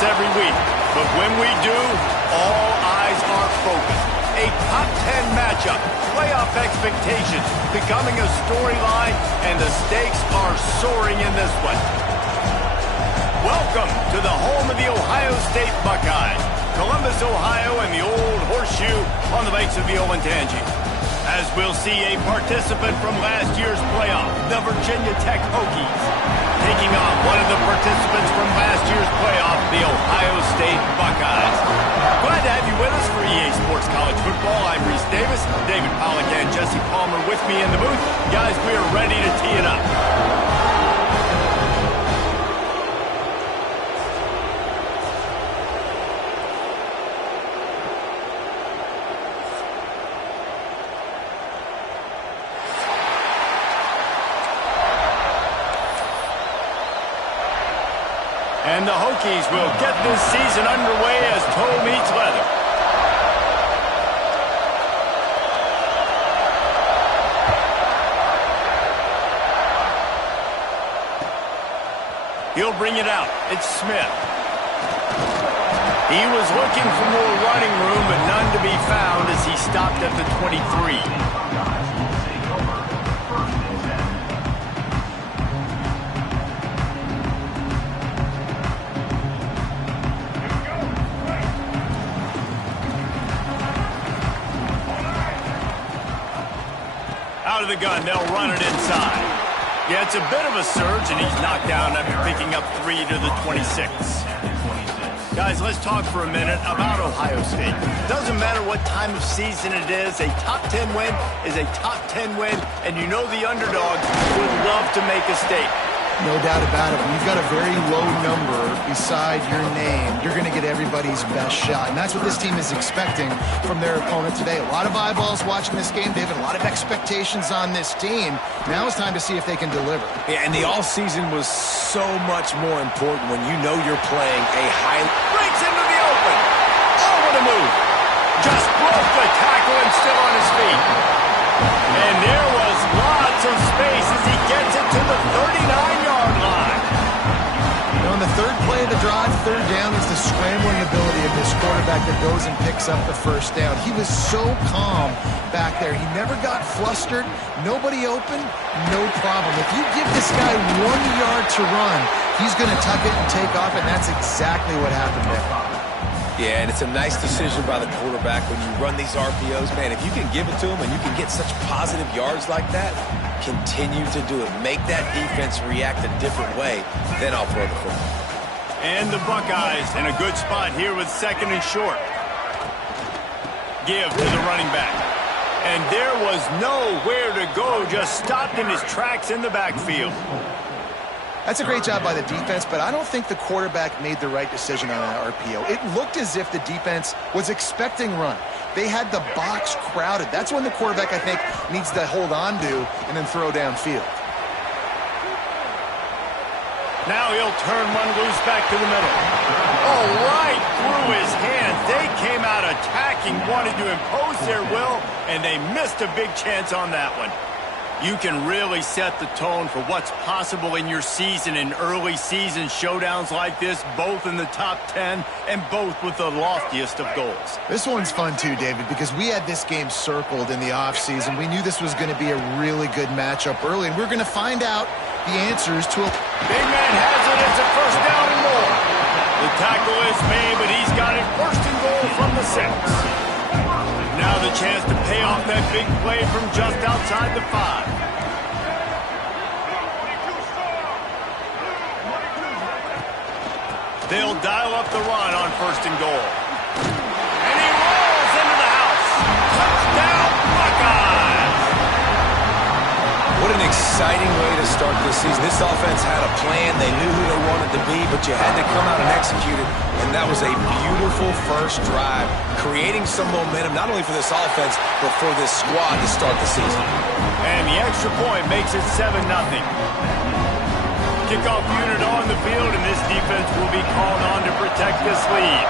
this every week, but when we do, all eyes are focused. A top 10 matchup, playoff expectations becoming a storyline, and the stakes are soaring in this one. Welcome to the home of the Ohio State Buckeyes, Columbus, Ohio, and the old horseshoe on the banks of the Olentangy. As we'll see a participant from last year's playoff, the Virginia Tech Hokies, taking on one of the participants from last year's playoff, the Ohio State Buckeyes. Glad to have you with us for EA Sports College Football. I'm Reese Davis, David Pollack and Jesse Palmer with me in the booth. Guys, we are ready to tee it up. And the Hokies will get this season underway as toe meets leather. He'll bring it out. It's Smith. He was looking for more running room, but none to be found as he stopped at the 23. Out of the gun, they'll run it inside. Yeah, it's a bit of a surge, and he's knocked down after picking up 3 to the 26. Guys, let's talk for a minute about Ohio State. Doesn't matter what time of season it is, a top 10 win is a top 10 win, and you know the underdog would love to make a statement. No doubt about it. When you've got a very low number beside your name, you're going to get everybody's best shot. And that's what this team is expecting from their opponent today. A lot of eyeballs watching this game. They have a lot of expectations on this team. Now it's time to see if they can deliver. Yeah, and the offseason was so much more important when you know you're playing a high... Breaks into the open. Oh, what a move. Just broke the tackle and still on his feet. And there was lots of space as he gets it to the 39-yard line. On the third play of the drive, third down, is the scrambling ability of this quarterback that goes and picks up the first down. He was so calm back there. He never got flustered. Nobody open, no problem. If you give this guy 1 yard to run, he's going to tuck it and take off, and that's exactly what happened there. Yeah, and it's a nice decision by the quarterback when you run these RPOs. Man, if you can give it to him and you can get such positive yards like that, continue to do it. Make that defense react a different way, then I'll throw the football. And the Buckeyes in a good spot here with 2nd and short. Give to the running back. And there was nowhere to go, just stopped in his tracks in the backfield. That's a great job by the defense, but I don't think the quarterback made the right decision on an RPO. It looked as if the defense was expecting run. They had the box crowded. That's when the quarterback, I think, needs to hold on to and then throw downfield. Now he'll turn one loose back to the middle. Oh, right through his hands. They came out attacking, wanted to impose their will, and they missed a big chance on that one. You can really set the tone for what's possible in your season in early season showdowns like this, both in the top 10 and both with the loftiest of goals. This one's fun too, David, because we had this game circled in the offseason. We knew this was going to be a really good matchup early, and we're going to find out the answers to a... Big man has it. It's a first down and more. The tackle is made, but he's got it 1st and goal from the 6. Now the chance to pay off that big play from just outside the 5. They'll dial up the run on 1st and goal. And he rolls into the house. Touchdown, Buckeyes! What an exciting way to start this season. This offense had a plan. They knew who they wanted to be, but you had to come out and execute it. And that was a beautiful first drive, creating some momentum, not only for this offense, but for this squad to start the season. And the extra point makes it 7-0. Kickoff unit on the field, and this defense will be called on to protect this lead.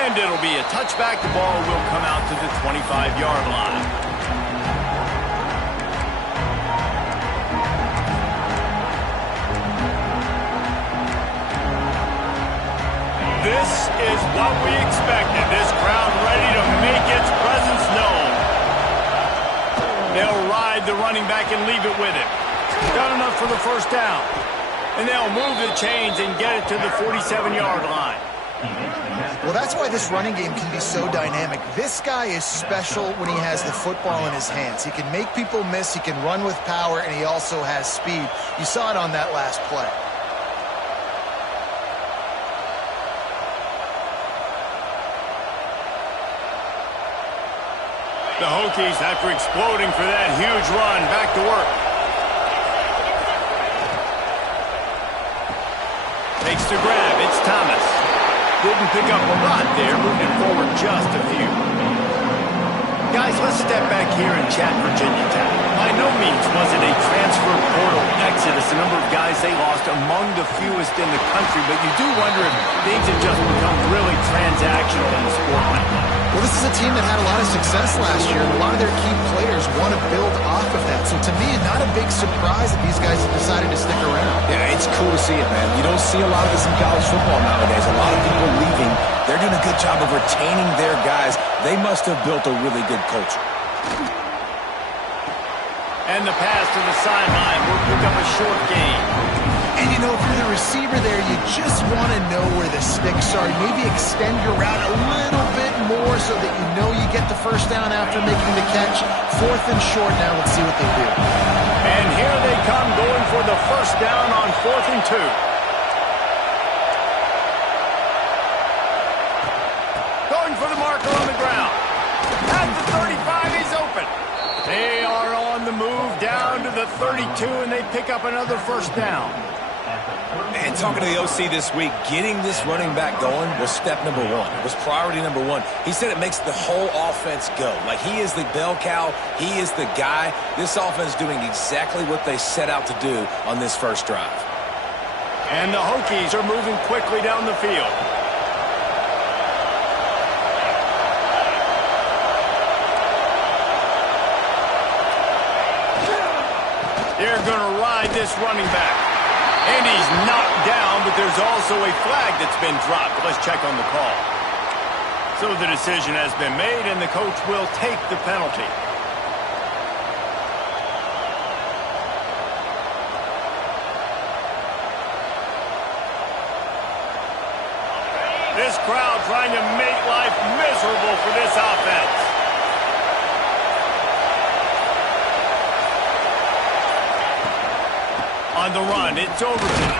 And it'll be a touchback. The ball will come out to the 25-yard line. This is what we expected. This crowd ready to make its presence known. They'll ride the running back and leave it with him. Done enough for the first down. And they'll move the chains and get it to the 47-yard line. Well, that's why this running game can be so dynamic. This guy is special when he has the football in his hands. He can make people miss, he can run with power, and he also has speed. You saw it on that last play. The Hokies, after exploding for that huge run, back to work. Takes the grab. It's Thomas. Didn't pick up a lot there, moving forward just a few. Guys, let's step back here and chat Virginia Tech. By no means was it a transfer portal exodus. The number of guys they lost among the fewest in the country, but you do wonder if things have just become really transactional in the sport right now. Well, this is a team that had a lot of success last year, and a lot of their key players want to build off of that. So to me, not a big surprise that these guys have decided to stick around. Yeah, it's cool to see it, man. You don't see a lot of this in college football nowadays. A lot of people leaving. They're doing a good job of retaining their guys. They must have built a really good culture. And the pass to the sideline will pick up a short gain. And, you know, if you're the receiver there, you just want to know where the sticks are. Maybe extend your route a little bit more so that you know you get the first down after making the catch. 4th and short now. Let's see what they do. And here they come going for the first down on 4th and 2. Going for the marker on the ground. At the 35, he's open. They are on the move down to the 32, and they pick up another first down. And talking to the OC this week, getting this running back going was step number one. It was priority number one. He said it makes the whole offense go. Like, he is the bell cow. He is the guy. This offense is doing exactly what they set out to do on this first drive. And the Hokies are moving quickly down the field. They're going to ride this running back. And he's knocked down, but there's also a flag that's been dropped. Let's check on the call. So the decision has been made, and the coach will take the penalty. This crowd trying to make life miserable for this offense. On the run, it's Overton.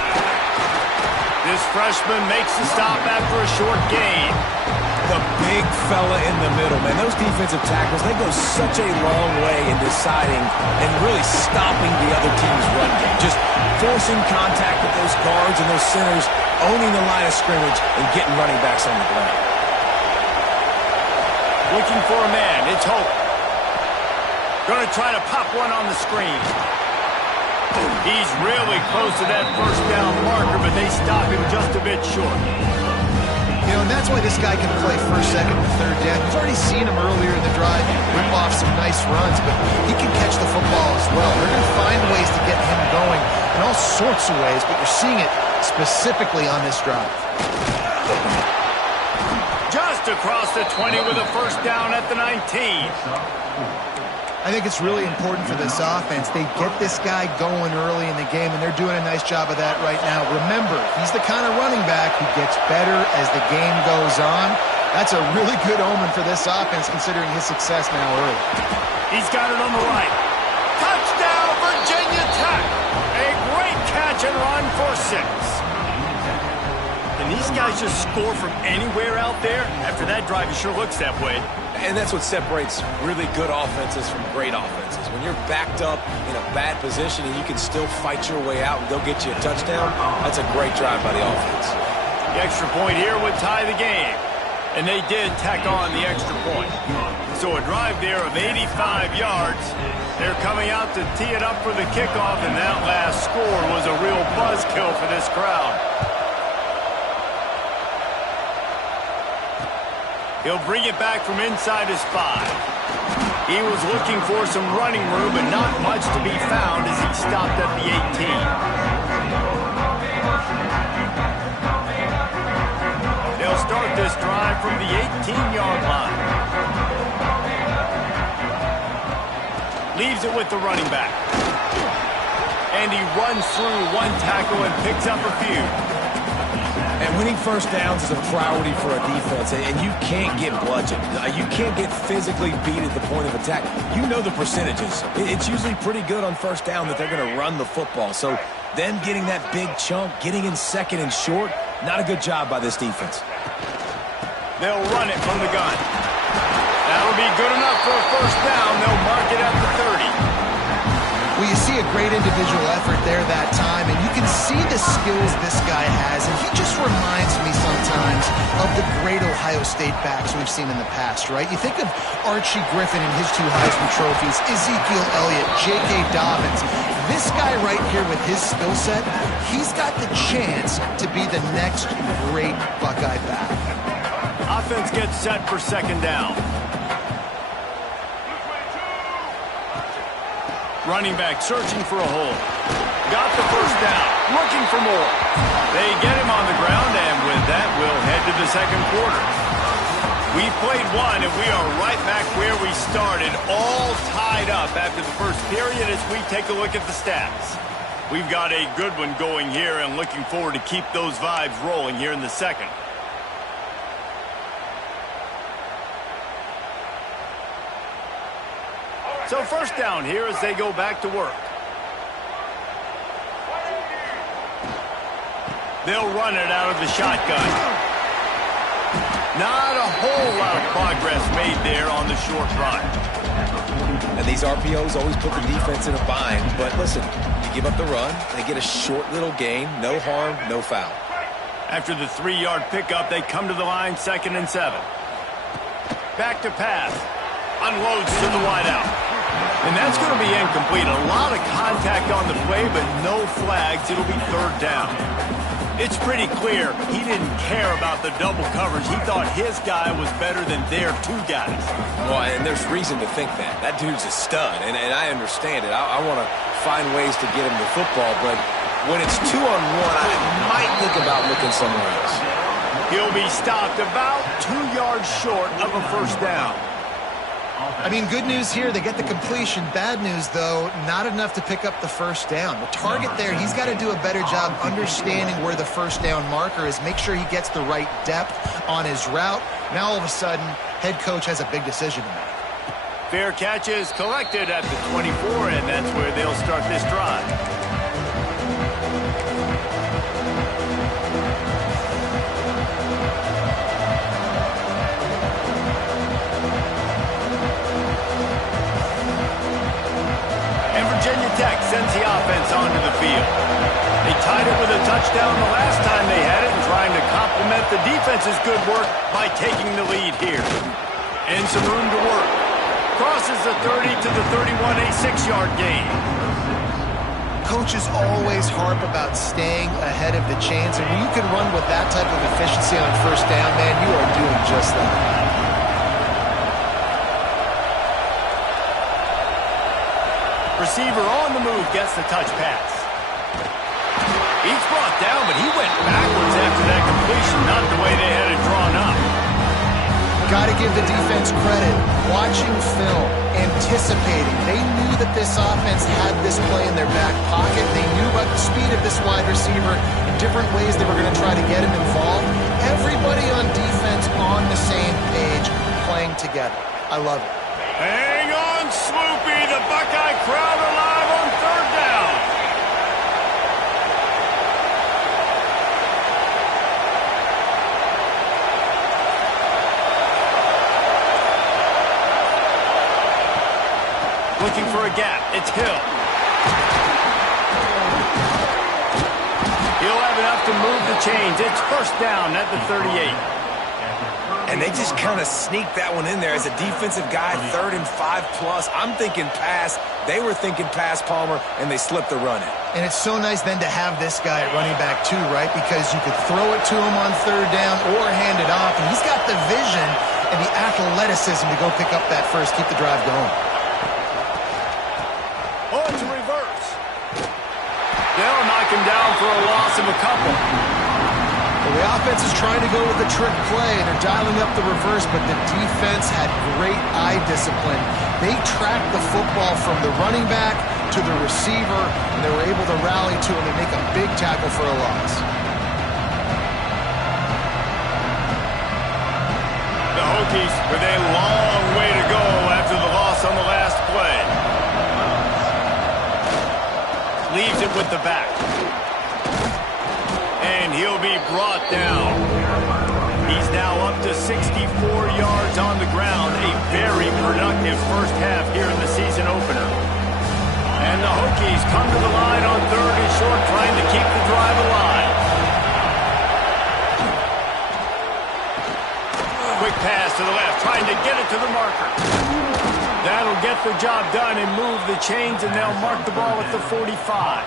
This freshman makes the stop after a short gain. The big fella in the middle, man. Those defensive tackles, they go such a long way in deciding and really stopping the other team's run game. Just forcing contact with those guards and those centers, owning the line of scrimmage, and getting running backs on the ground. Looking for a man. It's Hope. Going to try to pop one on the screen. He's really close to that first down marker, but they stop him just a bit short. You know, and that's why this guy can play first, second, and third down. You've already seen him earlier in the drive rip off some nice runs, but he can catch the football as well. They're going to find ways to get him going in all sorts of ways, but you're seeing it specifically on this drive. Just across the 20 with a first down at the 19. I think it's really important for this offense. They get this guy going early in the game, and they're doing a nice job of that right now. Remember, he's the kind of running back who gets better as the game goes on. That's a really good omen for this offense, considering his success now early. He's got it on the right. Touchdown, Virginia Tech. A great catch and run for 6. Can these guys just score from anywhere out there? After that drive, it sure looks that way. And that's what separates really good offenses from great offenses. When you're backed up in a bad position and you can still fight your way out and go get you a touchdown, that's a great drive by the offense. The extra point here would tie the game. And they did tack on the extra point. So a drive there of 85 yards. They're coming out to tee it up for the kickoff, and that last score was a real buzzkill for this crowd. He'll bring it back from inside his 5. He was looking for some running room, but not much to be found as he stopped at the 18. from the 18-yard line. Leaves it with the running back. And he runs through one tackle and picks up a few. And winning first downs is a priority for a defense, and you can't get bludgeoned. You can't get physically beat at the point of attack. You know the percentages. It's usually pretty good on first down that they're going to run the football. So them getting that big chunk, getting in second and short, not a good job by this defense. They'll run it from the gun. That'll be good enough for a first down. They'll mark it at the 30. Well, you see a great individual effort there that time, and you can see the skills this guy has, and he just reminds me sometimes of the great Ohio State backs we've seen in the past, right? You think of Archie Griffin and his 2 Heisman trophies, Ezekiel Elliott, J.K. Dobbins. This guy right here with his skill set, he's got the chance to be the next great Buckeye back. Offense gets set for second down. Running back searching for a hole. Got the first down. Looking for more. They get him on the ground, and with that, we'll head to the second quarter. We've played one, and we are right back where we started, all tied up after the first period as we take a look at the stats. We've got a good one going here, and looking forward to keep those vibes rolling here in the second. So first down here as they go back to work. They'll run it out of the shotgun. Not a whole lot of progress made there on the short run. And these RPOs always put the defense in a bind. But listen, you give up the run, they get a short little gain, no harm, no foul. After the 3-yard pickup, they come to the line, 2nd and 7. Back to pass. Unloads to the wideout. And that's going to be incomplete. A lot of contact on the play, but no flags. It'll be 3rd down. It's pretty clear he didn't care about the double coverage. He thought his guy was better than their 2 guys. Well, and there's reason to think that. That dude's a stud, and I understand it. I want to find ways to get him the football, but when it's 2-on-1, I might think about looking somewhere else. He'll be stopped about 2 yards short of a first down. I mean, good news here, they get the completion. Bad news, though, not enough to pick up the first down. The target there, he's got to do a better job understanding where the first down marker is, make sure he gets the right depth on his route. Now, all of a sudden, head coach has a big decision to make. Fair catch is collected at the 24, and that's where they'll start this drive. Virginia Tech sends the offense onto the field. They tied it with a touchdown the last time they had it and trying to complement the defense's good work by taking the lead here. And some room to work. Crosses the 30 to the 31, a 6-yard gain. Coaches always harp about staying ahead of the chains, and when you can run with that type of efficiency on first down, man, you are doing just that. Receiver on the move gets the touch pass. He's brought down, but he went backwards after that completion, not the way they had it drawn up. Got to give the defense credit. Watching film, anticipating. They knew that this offense had this play in their back pocket. They knew about the speed of this wide receiver and different ways they were going to try to get him involved. Everybody on defense on the same page, playing together. I love it. Hang on, Swoopy. The Buckeye crowd alive on 3rd down. Looking for a gap. It's Hill. He'll have enough to move the chains. It's first down at the 38. And they just kind of sneaked that one in there as a defensive guy, 3rd and 5+. I'm thinking pass. They were thinking pass, Palmer, and they slipped the run in. And it's so nice then to have this guy at running back too, right? Because you could throw it to him on 3rd down or hand it off. And he's got the vision and the athleticism to go pick up that first, keep the drive going. Oh, it's a reverse. They'll knock him down for a loss of a couple. Well, the offense is trying to go with the trick play, and they're dialing up the reverse, but the defense had great eye discipline. They tracked the football from the running back to the receiver, and they were able to rally to him and make a big tackle for a loss. The Hokies with a long way to go after the loss on the last play. Leaves it with the back. And he'll be brought down. He's now up to 64 yards on the ground. A very productive first half here in the season opener. And the Hokies come to the line on 3rd and short, trying to keep the drive alive. Quick pass to the left, trying to get it to the marker. That'll get the job done and move the chains, and they'll mark the ball at the 45.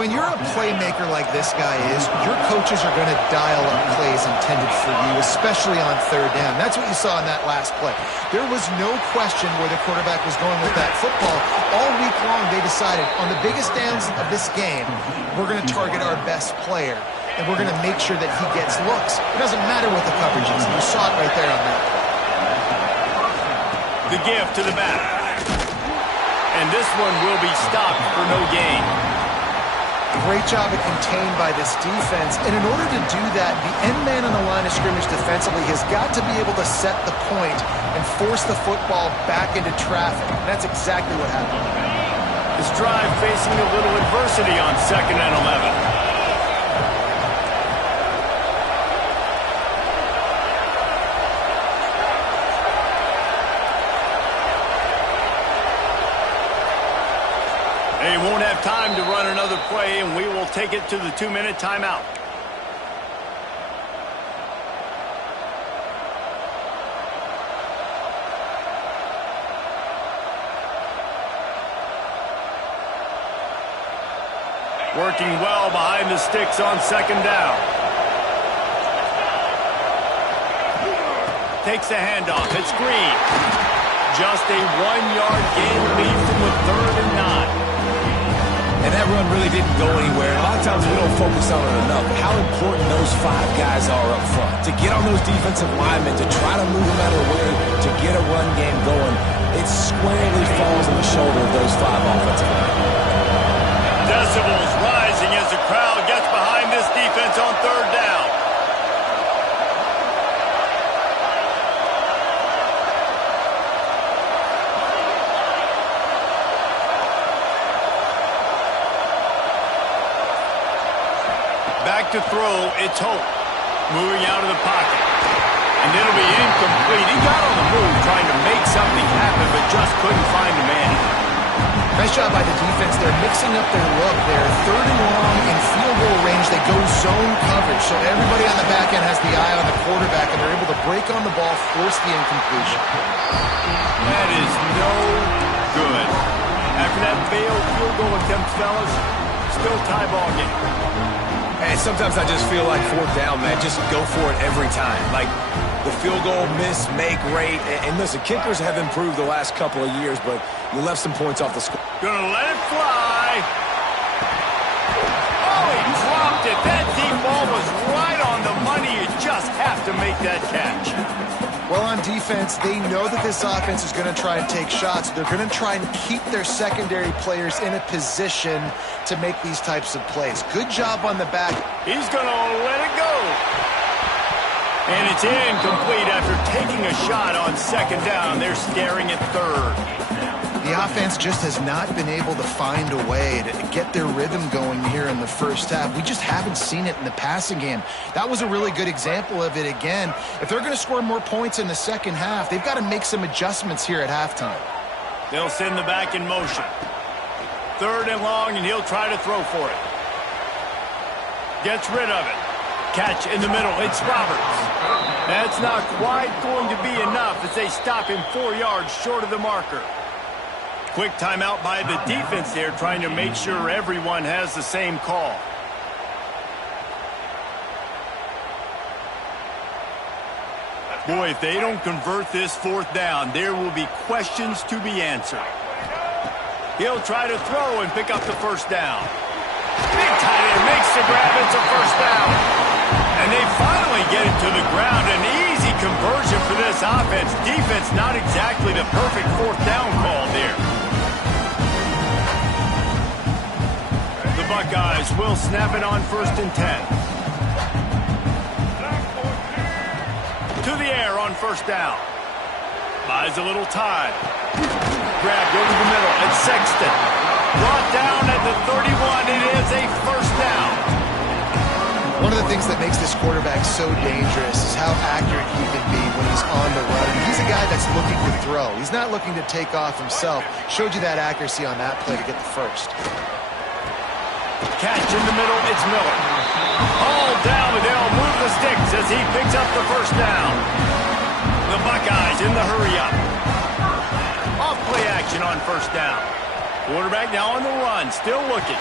When you're a playmaker like this guy is, your coaches are going to dial up plays intended for you, especially on 3rd down. That's what you saw in that last play. There was no question where the quarterback was going with that football. All week long, they decided on the biggest downs of this game, we're going to target our best player, and we're going to make sure that he gets looks. It doesn't matter what the coverage is. You saw it right there on that play. The give to the back. And this one will be stopped for no gain. Great job of contained by this defense. And in order to do that, the end man on the line of scrimmage defensively has got to be able to set the point and force the football back into traffic. That's exactly what happened. This drive facing a little adversity on 2nd and 11. They won't have time to run another play, and we will take it to the 2-minute timeout. Working well behind the sticks on 2nd down. Takes the handoff. It's Green. Just a 1-yard gain lead from the 3rd and 9. And that run really didn't go anywhere. A lot of times we don't focus on it enough, but how important those 5 guys are up front. To get on those defensive linemen, to try to move them out of the way, to get a run game going, it squarely falls on the shoulder of those 5 offensive linemen. Decibels rising as the crowd gets behind this defense on 3rd down. Back to throw, it's Hope. Moving out of the pocket. And it'll be incomplete. He got on the move trying to make something happen, but just couldn't find a man. Nice job by the defense. They're mixing up their look. They're 3rd and long in field goal range. They go zone coverage, so everybody on the back end has the eye on the quarterback, and they're able to break on the ball, force the incompletion. That is no good. After that failed field goal attempt, fellas, still tie ball game. And sometimes I just feel like 4th down, man, just go for it every time. Like the field goal miss, make rate. And listen, kickers have improved the last couple of years, but you left some points off the score. Gonna let it fly. Oh, he dropped it. That deep ball was right on the money. You just have to make that catch. Well, on defense, they know that this offense is going to try and take shots. They're going to try and keep their secondary players in a position to make these types of plays. Good job on the back. He's going to let it go. And it's incomplete after taking a shot on 2nd down. They're staring at 3rd. The offense just has not been able to find a way to get their rhythm going here in the first half. We just haven't seen it in the passing game. That was a really good example of it again. If they're going to score more points in the second half, they've got to make some adjustments here at halftime. They'll send the back in motion. 3rd and long, and he'll try to throw for it. Gets rid of it. Catch in the middle. It's Roberts. That's not quite going to be enough as they stop him 4 yards short of the marker. Quick timeout by the defense there, trying to make sure everyone has the same call. Boy, if they don't convert this 4th down, there will be questions to be answered. He'll try to throw and pick up the 1st down. Big tight end makes the grab. It's a first down. And they finally get it to the ground. An easy conversion for this offense. Defense not exactly the perfect fourth down call there. The Buckeyes will snap it on 1st and 10. To the air on 1st down. Buys a little time. Grab, go to the middle. It's Sexton. Brought down at the 31. It is a first down. One of the things that makes this quarterback so dangerous is how accurate he can be when he's on the run. He's a guy that's looking to throw. He's not looking to take off himself. Showed you that accuracy on that play to get the first. Catch in the middle, it's Miller. All down, but they'll move the sticks as he picks up the first down. The Buckeyes in the hurry-up. Off play action on 1st down. Quarterback now on the run, still looking.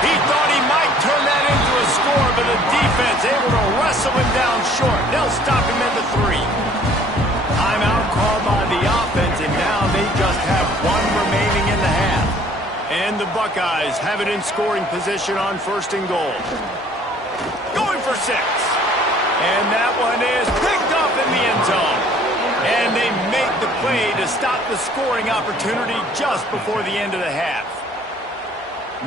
He thought he might turn that into a score, but the defense able to wrestle him down short. They'll stop him at the 3. Timeout called by the offense, and now they just have 1 remaining in the half. And the Buckeyes have it in scoring position on 1st and goal. Going for 6. And that one is picked up in the end zone. And they make the play to stop the scoring opportunity just before the end of the half.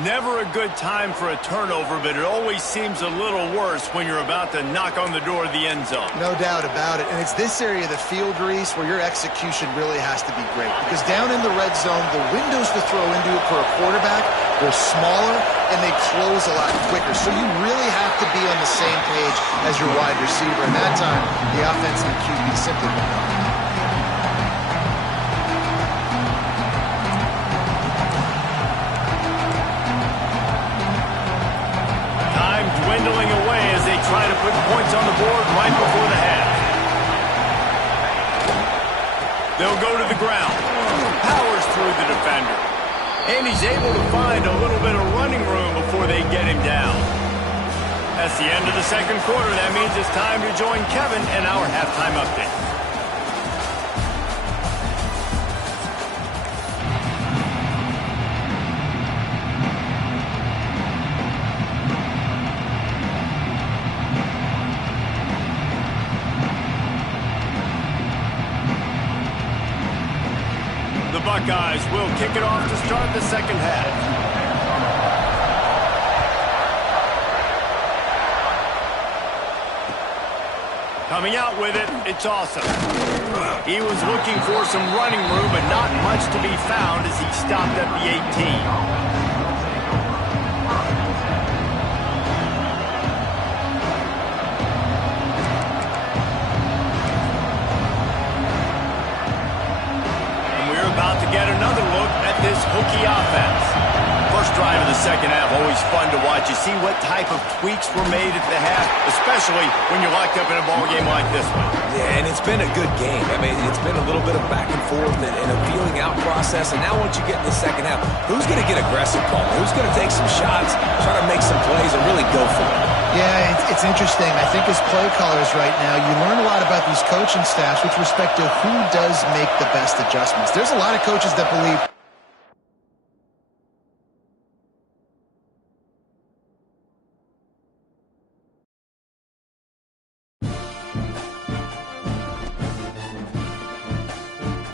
Never a good time for a turnover, but it always seems a little worse when you're about to knock on the door of the end zone. No doubt about it. And it's this area of the field, Reese, where your execution really has to be great. Because down in the red zone, the windows to throw into it for a quarterback are smaller and they close a lot quicker. So you really have to be on the same page as your wide receiver. And that time, the offense and the QB simply were not. Dwindling away as they try to put points on the board right before the half. They'll go to the ground. Powers through the defender. And he's able to find a little bit of running room before they get him down. That's the end of the 2nd quarter. That means it's time to join Kevin in our halftime update. Buckeyes will kick it off to start the 2nd half. Coming out with it, it's awesome. He was looking for some running room, but not much to be found as he stopped at the 18. About to get another look at this hooky offense. First drive of the 2nd half, always fun to watch. You see what type of tweaks were made at the half, especially when you're locked up in a ball game like this one. Yeah, and it's been a good game. I mean, it's been a little bit of back and forth and a feeling out process. And now once you get in the 2nd half, who's going to get aggressive, Paul? Who's going to take some shots, try to make some plays, and really go for it? Yeah, it's interesting. I think as play callers right now, you learn a lot about these coaching staffs with respect to who does make the best adjustments. There's a lot of coaches that believe